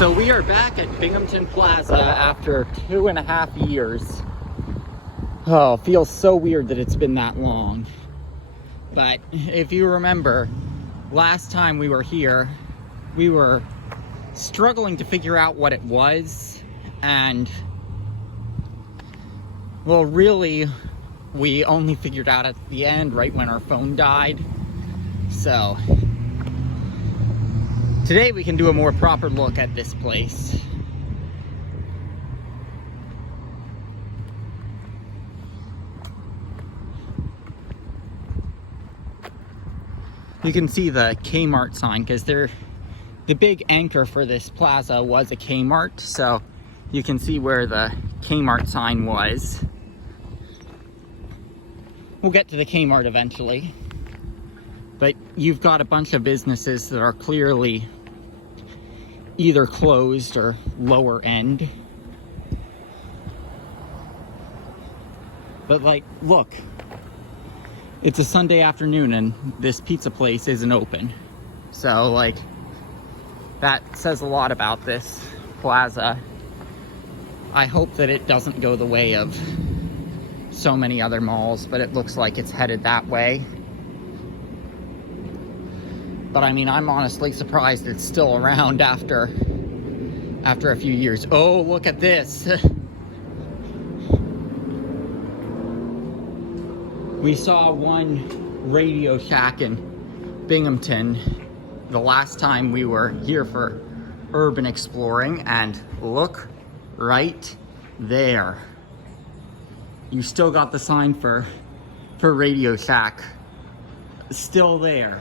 So we are back at Binghamton Plaza after 2.5 years. Oh, it feels so weird that it's been that long. But if you remember, last time we were here, we were struggling to figure out what it was. And, well, really, we only figured out at the end, right when our phone died. So today we can do a more proper look at this place. You can see the Kmart sign because the big anchor for this plaza was a Kmart, so you can see where the Kmart sign was. We'll get to the Kmart eventually, but you've got a bunch of businesses that are clearly either closed or lower end. But like, look, it's a Sunday afternoon and this pizza place isn't open. So like, that says a lot about this plaza. I hope that it doesn't go the way of so many other malls, but it looks like it's headed that way. But I mean, I'm honestly surprised it's still around after a few years. Oh, look at this. We saw one Radio Shack in Binghamton the last time we were here for urban exploring, and look right there. You still got the sign for Radio Shack still there.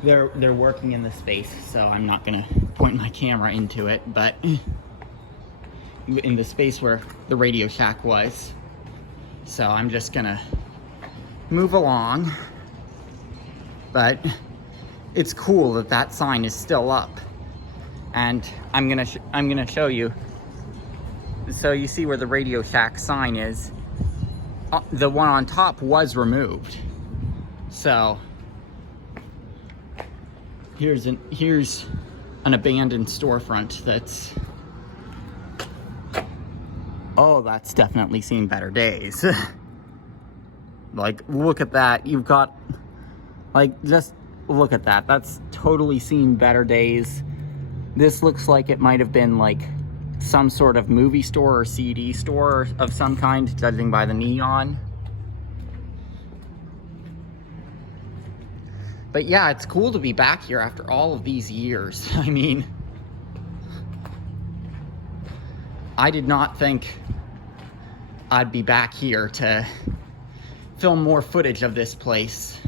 They're working in the space, so I'm not gonna point my camera into it, but in the space where the Radio Shack was. So I'm just gonna move along, but it's cool that that sign is still up, and I'm gonna show you. So you see where the Radio Shack sign is. The one on top was removed. So here's an abandoned storefront that's, oh, that's definitely seen better days. Like, look at that. You've got, like, just look at that. That's totally seen better days. This looks like it might have been like some sort of movie store or CD store of some kind, judging by the neon. But yeah, it's cool to be back here after all of these years. I mean, I did not think I'd be back here to film more footage of this place.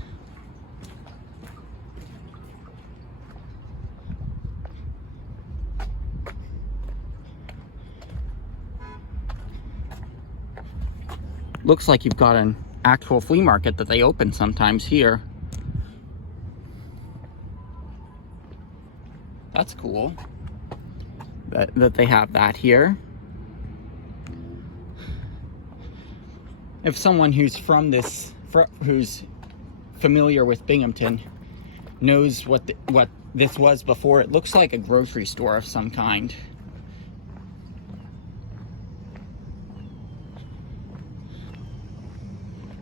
Looks like you've got an actual flea market that they open sometimes here. That's cool that they have that here. If someone who's from this, who's familiar with Binghamton, knows what this was before, it looks like a grocery store of some kind.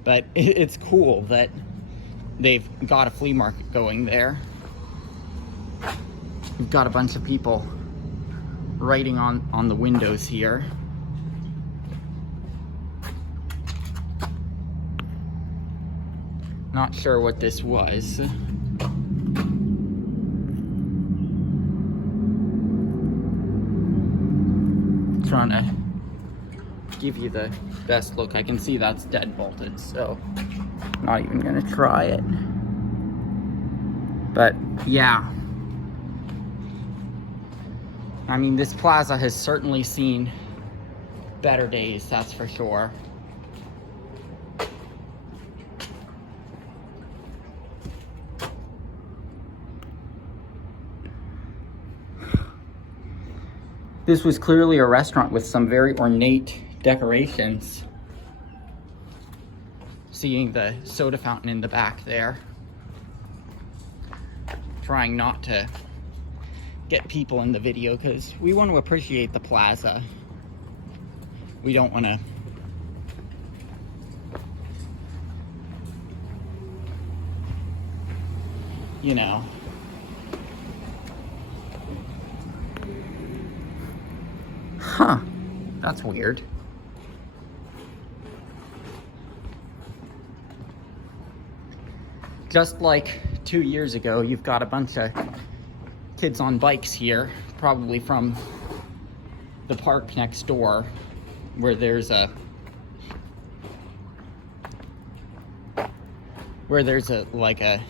But it's cool that they've got a flea market going there. We've got a bunch of people writing on the windows here. Not sure what this was. Trying to give you the best look. I can see that's dead bolted, so I'm not even gonna try it. But yeah, I mean, this plaza has certainly seen better days, that's for sure. This was clearly a restaurant with some very ornate decorations. Seeing the soda fountain in the back there. Trying not to get people in the video because we want to appreciate the plaza. We don't want to you know, huh, that's weird. Just like 2 years ago, you've got a bunch of kids on bikes here, probably from the park next door, where there's a like a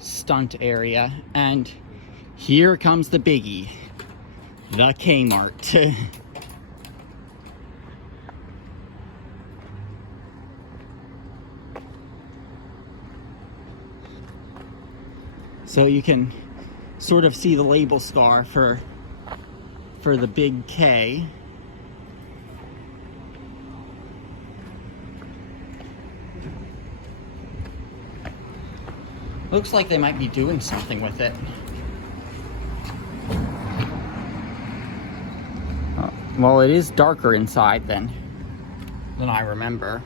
stunt area. And here comes the biggie, the Kmart. So you can sort of see the label scar for the big K. Looks like they might be doing something with it. Well, it is darker inside than I remember.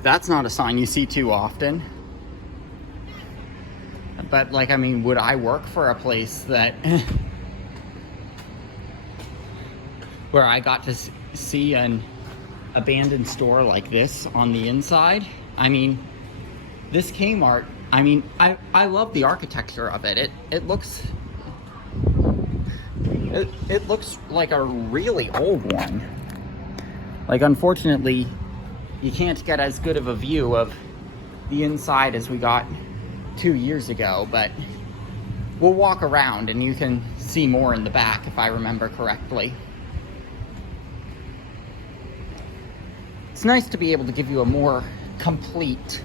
That's not a sign you see too often. But, like, I mean, would I work for a place that where I got to see an abandoned store like this on the inside? I mean, this Kmart, I mean, I love the architecture of it. It looks like a really old one. Like, unfortunately, you can't get as good of a view of the inside as we got 2 years ago, but we'll walk around and you can see more in the back if I remember correctly. It's nice to be able to give you a more complete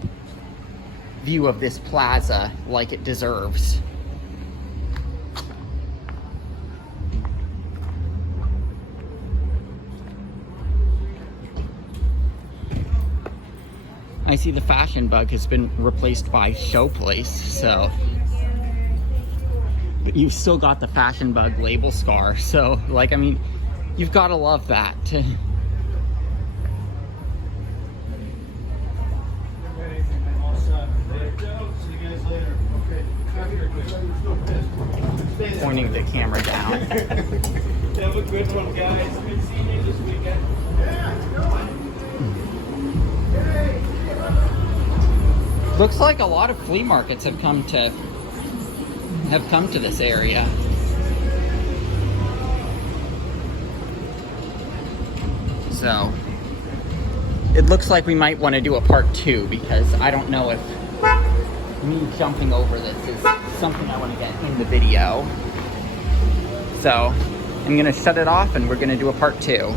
view of this plaza like it deserves. I see the Fashion Bug has been replaced by Showplace, so but you've still got the Fashion Bug label scar, so, like, I mean, you've got to love that. Pointing the camera down. Have a good one, guys. Good seeing you this weekend. Yeah, it's going. Looks like a lot of flea markets have come to this area. So it looks like we might want to do a part 2 because I don't know if me jumping over this is something I want to get in the video. So I'm gonna shut it off and we're gonna do a part 2.